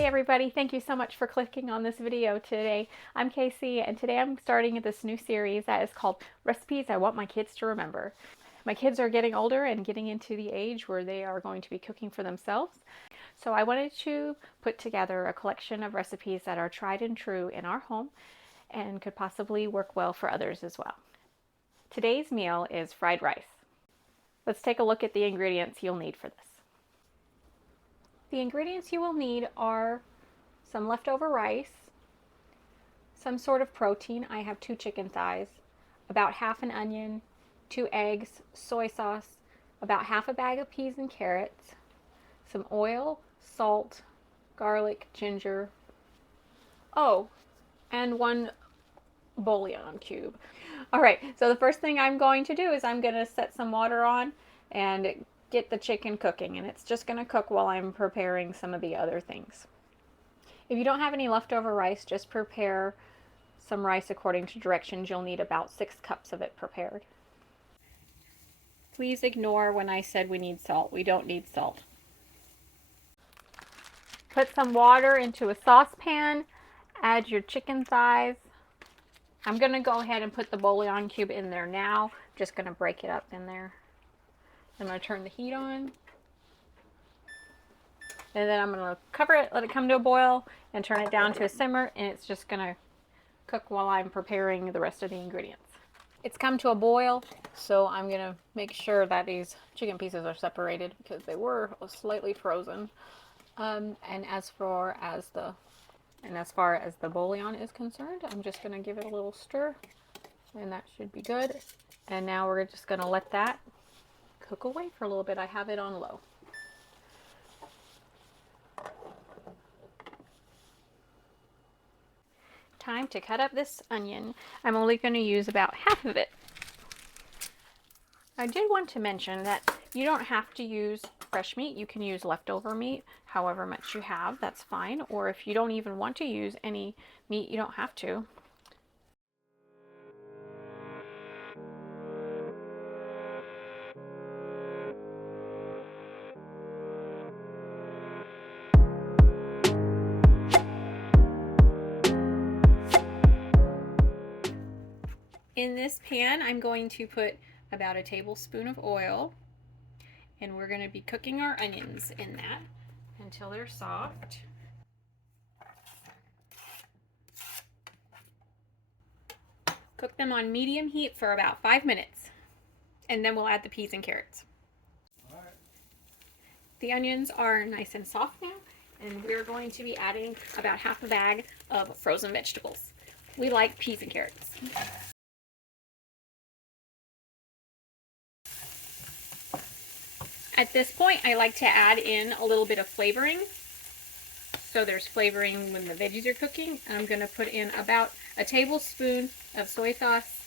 Hey everybody, thank you so much for clicking on this video today. I'm Casey and today I'm starting this new series that is called Recipes I Want My Kids to Remember. My kids are getting older and getting into the age where they are going to be cooking for themselves. So I wanted to put together a collection of recipes that are tried and true in our home and could possibly work well for others as well. Today's meal is fried rice. Let's take a look at the ingredients you'll need for this. The ingredients you will need are some leftover rice, some sort of protein. I have 2 chicken thighs, about half an onion, 2 eggs, soy sauce, about half a bag of peas and carrots, some oil, salt, garlic, ginger, and 1 bouillon cube. All right, so the first thing I'm going to do is I'm going to set some water on and get the chicken cooking, and it's just going to cook while I'm preparing some of the other things. If you don't have any leftover rice, just prepare some rice according to directions. You'll need about 6 cups of it prepared. Please ignore when I said we need salt. We don't need salt. Put some water into a saucepan, add your chicken thighs. I'm going to go ahead and put the bouillon cube in there now. Just going to break it up in there. I'm going to turn the heat on. And then I'm going to cover it, let it come to a boil, and turn it down to a simmer, and it's just going to cook while I'm preparing the rest of the ingredients. It's come to a boil, so I'm going to make sure that these chicken pieces are separated because they were slightly frozen. And as far as the bouillon is concerned, I'm just going to give it a little stir, and that should be good. And now we're just going to let that cook away for a little bit. I have it on low. Time to cut up this onion. I'm only going to use about half of it. I did want to mention that you don't have to use fresh meat. You can use leftover meat, however much you have, that's fine. Or if you don't even want to use any meat, you don't have to. In this pan, I'm going to put about a tablespoon of oil, and we're going to be cooking our onions in that until they're soft. Cook them on medium heat for about 5 minutes, and then we'll add the peas and carrots. The onions are nice and soft now, and we're going to be adding about half a bag of frozen vegetables. We like peas and carrots. At this point, I like to add in a little bit of flavoring. So there's flavoring when the veggies are cooking. I'm going to put in about a tablespoon of soy sauce,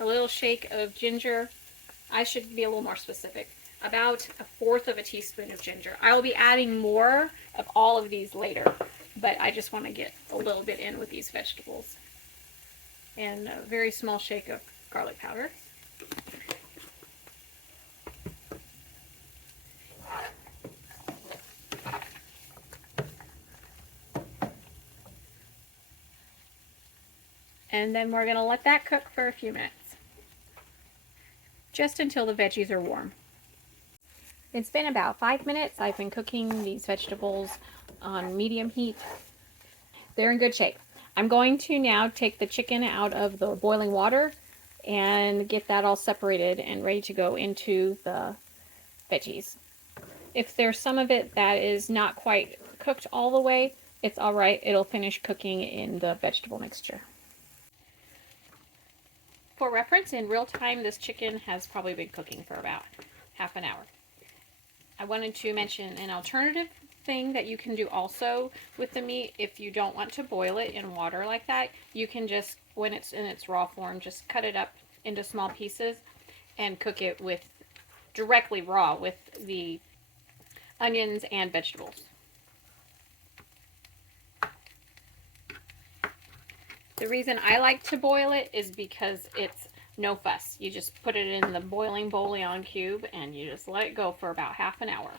a little shake of ginger. I should be a little more specific. About 1/4 of a teaspoon of ginger. I will be adding more of all of these later, but I just want to get a little bit in with these vegetables. And a very small shake of garlic powder. And then we're going to let that cook for a few minutes, just until the veggies are warm. It's been about 5 minutes. I've been cooking these vegetables on medium heat. They're in good shape. I'm going to now take the chicken out of the boiling water and get that all separated and ready to go into the veggies. If there's some of it that is not quite cooked all the way, it's all right. It'll finish cooking in the vegetable mixture. For reference, in real time, this chicken has probably been cooking for about half an hour. I wanted to mention an alternative thing that you can do also with the meat. If you don't want to boil it in water like that, you can just, when it's in its raw form, just cut it up into small pieces and cook it with directly raw with the onions and vegetables. The reason I like to boil it is because it's No fuss. You just put it in the boiling bouillon cube and you just let it go for about half an hour.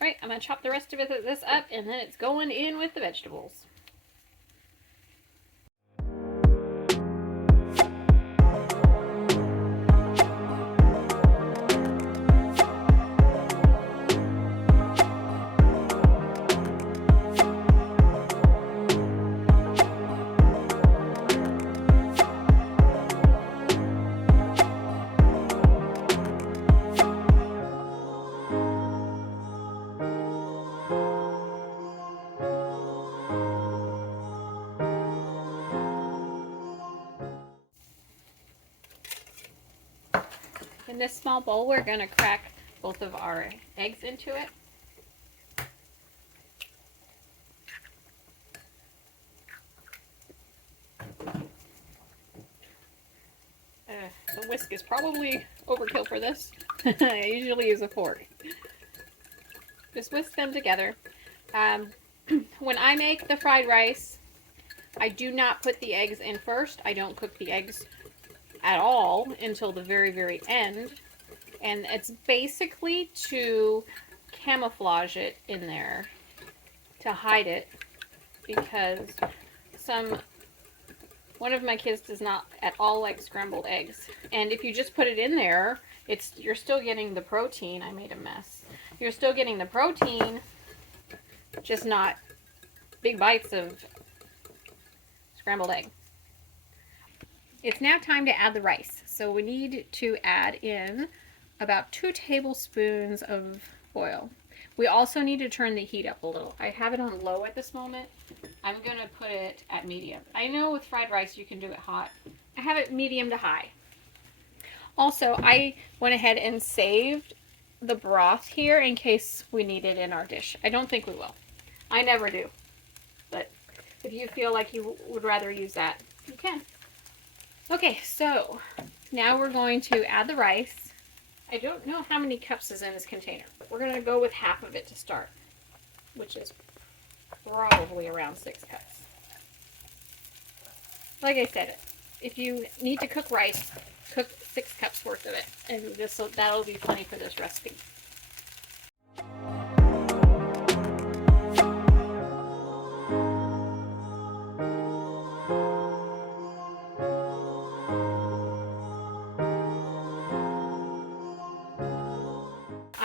All right, I'm going to chop the rest of this up and then it's going in with the vegetables. In this small bowl, we're going to crack both of our eggs into it. The whisk is probably overkill for this. I usually use a fork. Just whisk them together. When I make the fried rice, I do not put the eggs in first. I don't cook the eggs at all until the very, very end. And it's basically to camouflage it in there, to hide it, because one of my kids does not at all like scrambled eggs. And if you just put it in there, you're still getting the protein. I made a mess. You're still getting the protein, just not big bites of scrambled egg. It's now time to add the rice. So we need to add in about 2 tablespoons of oil. We also need to turn the heat up a little. I have it on low at this moment. I'm going to put it at medium. I know with fried rice you can do it hot. I have it medium to high. Also, I went ahead and saved the broth here in case we need it in our dish. I don't think we will. I never do. But if you feel like you would rather use that, you can. Okay, so now we're going to add the rice. I don't know how many cups is in this container. We're going to go with half of it to start, which is probably around 6 cups. Like I said, if you need to cook rice, cook 6 cups worth of it, and that'll be plenty for this recipe.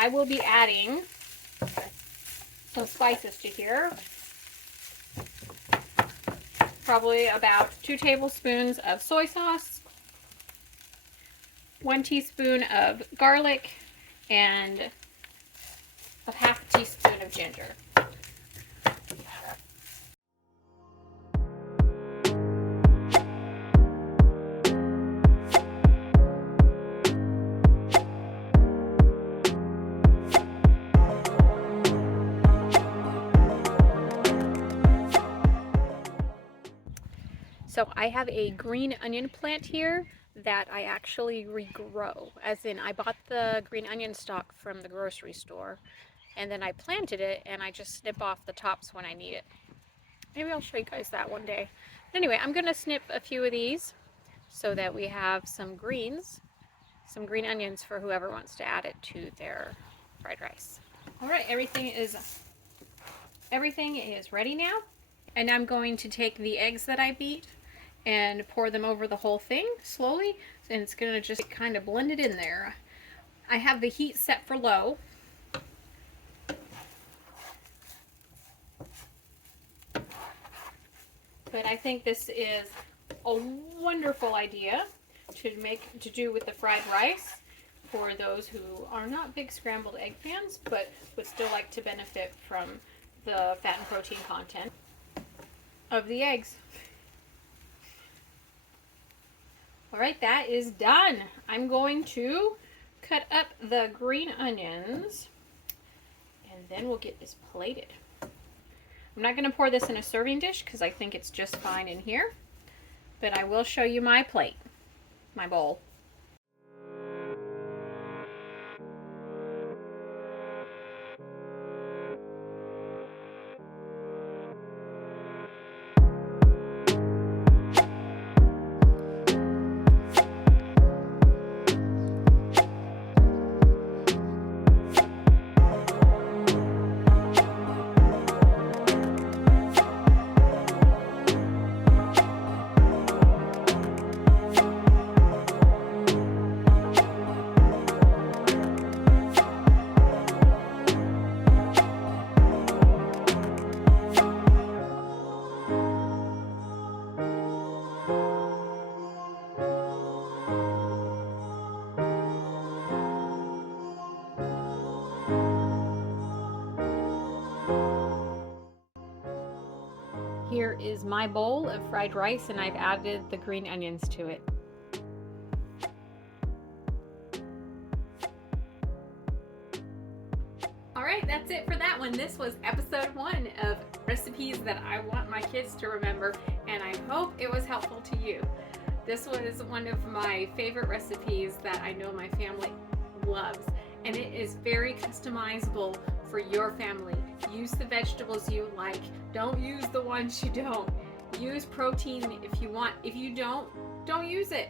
I will be adding some spices to here. Probably about 2 tablespoons of soy sauce, 1 teaspoon of garlic, and a half teaspoon of ginger. So I have a green onion plant here that I actually regrow, as in I bought the green onion stalk from the grocery store and then I planted it and I just snip off the tops when I need it. Maybe I'll show you guys that one day. But anyway, I'm going to snip a few of these so that we have some greens, some green onions for whoever wants to add it to their fried rice. All right, everything is ready now. And I'm going to take the eggs that I beat and pour them over the whole thing slowly, and it's going to just kind of blend it in there. I have the heat set for low. But I think this is a wonderful idea to do with the fried rice for those who are not big scrambled egg fans, but would still like to benefit from the fat and protein content of the eggs. All right, that is done. I'm going to cut up the green onions and then we'll get this plated. I'm not going to pour this in a serving dish because I think it's just fine in here, but I will show you my plate, my bowl. is my bowl of fried rice, and I've added the green onions to it. Alright, that's it for that one. This was episode 1 of recipes that I want my kids to remember, and I hope it was helpful to you. This was one of my favorite recipes that I know my family loves, and it is very customizable for your family. Use the vegetables you like. Don't use the ones you don't. Use protein if you want. If you don't use it.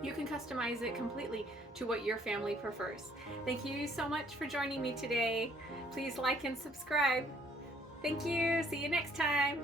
You can customize it completely to what your family prefers. Thank you so much for joining me today. Please like and subscribe. Thank you. See you next time.